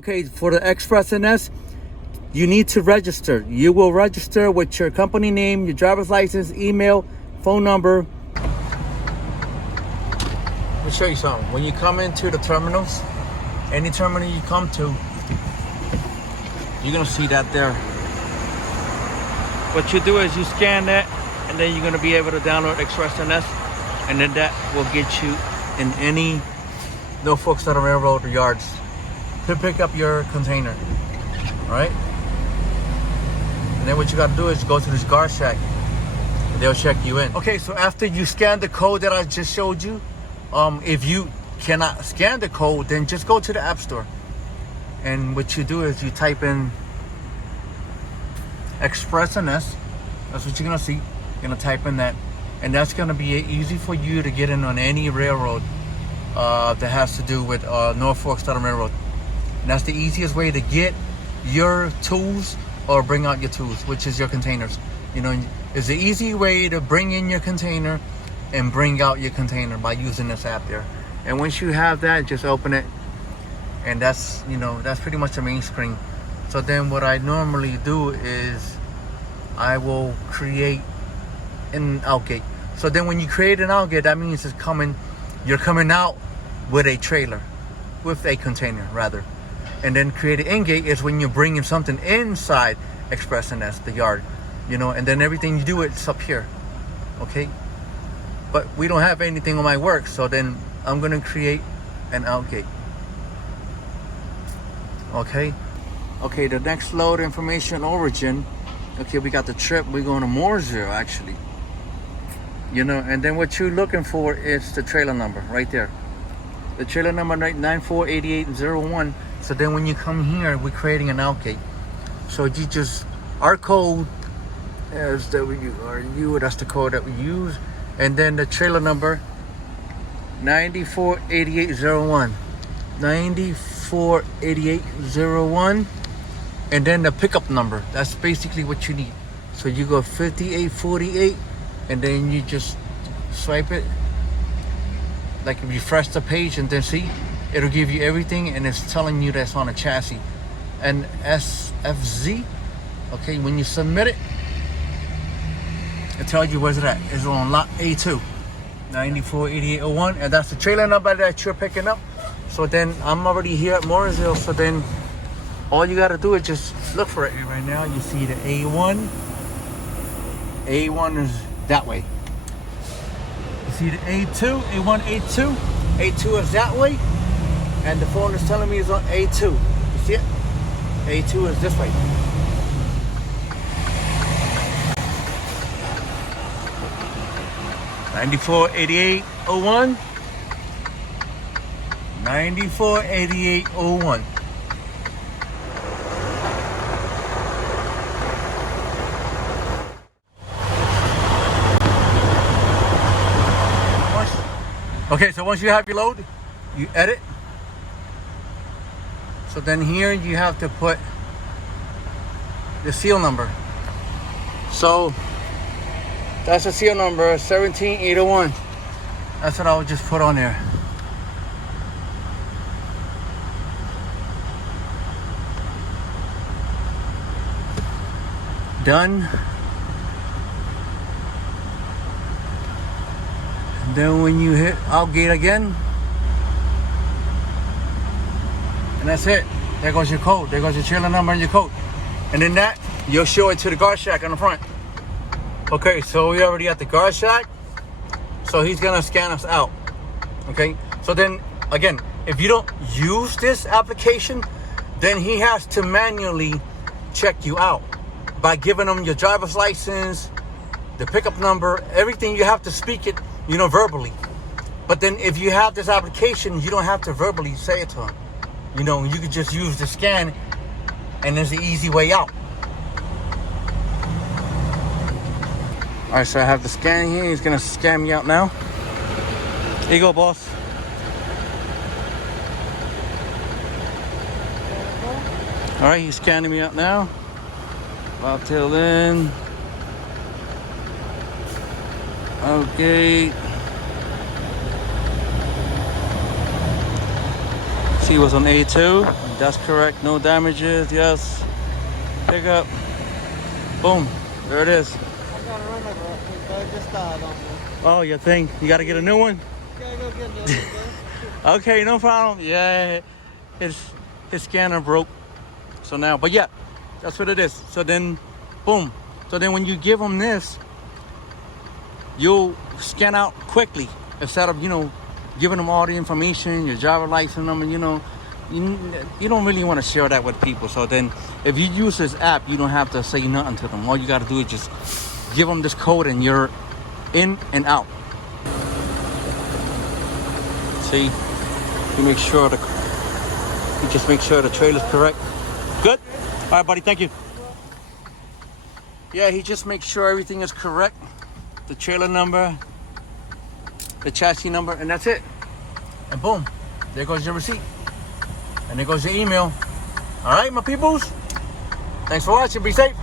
Okay, for the Express NS, you need to register. You will register with your company name, your driver's license, email, phone number. Let me show you something. When you come into the terminals, any terminal you come to, you're gonna see that there. What you do is you scan that, and then you're gonna be able to download Express NS, and then that will get you in any Norfolk Southern Railroad yards to pick up your container, all right? And then what you gotta do is go to this guard shack. They'll check you in. Okay, so after you scan the code that I just showed you, if you cannot scan the code, then just go to the App Store. And what you do is you type in Express NS. That's what you're gonna see. You're gonna type in that. And that's gonna be easy for you to get in on any railroad that has to do with Norfolk Southern Railroad. And that's the easiest way to get your tools or bring out your tools, which is your containers. You know, it's the easy way to bring in your container and bring out your container by using this app there. And once you have that, just open it, and that's, you know, that's pretty much the main screen. So then what I normally do is I will create an outgate. So then when you create an outgate, that means it's coming, you're coming out with a trailer, with a container rather. And then create an in-gate is when you're bringing something inside Express NS, the yard, you know, and then everything you do, it's up here, okay? But we don't have anything on my work, so then I'm gonna create an outgate, okay? Okay, the next load information origin, okay, we got the trip, we're going to Morrisville actually, you know, and then what you're looking for is the trailer number right there. The trailer number 948801. So then when you come here, we're creating an outgate. So you just, our code is WRU, that's the code that we use. And then the trailer number 948801. 948801. And then the pickup number, that's basically what you need. So you go 5848, and then you just swipe it, like refresh the page, and then see, it'll give you everything, and it's telling you that's on a chassis. And SFZ, okay, when you submit it, it tells you where's it at. It's on lot A2, 948801, and that's the trailer number that you're picking up. So then I'm already here at Morrisville, so then all you gotta do is just look for it. And right now you see the A1. A1 is that way. You see the A2, A1, A2. A2 is that way. And the phone is telling me it's on A2. You see it? A2 is this way. $94.88.01. $94.88.01. Okay, so once you have your load, you edit. So then here you have to put the seal number. So that's the seal number, 17801. That's what I would just put on there. Done. And then when you hit outgate again, and that's it. There goes your code. There goes your trailer number and your code. And then that, you'll show it to the guard shack on the front. Okay, so we already at the guard shack. So he's gonna scan us out. Okay, so then again, if you don't use this application, then he has to manually check you out by giving him your driver's license, the pickup number, everything. You have to speak it, you know, verbally. But then if you have this application, you don't have to verbally say it to him. You know, you could just use the scan, and there's an easy way out. All right, so I have the scan here. He's gonna scan me out now. Here you go, boss. All right, he's scanning me out now. About till in. Okay. See what's on A2. That's correct. No damages. Yes. Pick up. Boom. There it is. I gotta run over it. It just died on me. Oh, your thing. You gotta get a new one? Gotta go get another one. Okay, no problem. Yeah. His scanner broke. So now, but yeah, that's what it is. So then, boom. So then when you give them this, you'll scan out quickly instead of, giving them all the information, your driver license number, you don't really want to share that with people. So then if you use this app, you don't have to say nothing to them. All you got to do is just give them this code and you're in and out. See, you just make sure the trailer's correct. Good? All right, buddy, thank you. Yeah, he just makes sure everything is correct. The trailer number, the chassis number, and that's it. And boom, there goes your receipt. And there goes your email. All right, my peoples. Thanks for watching. Be safe.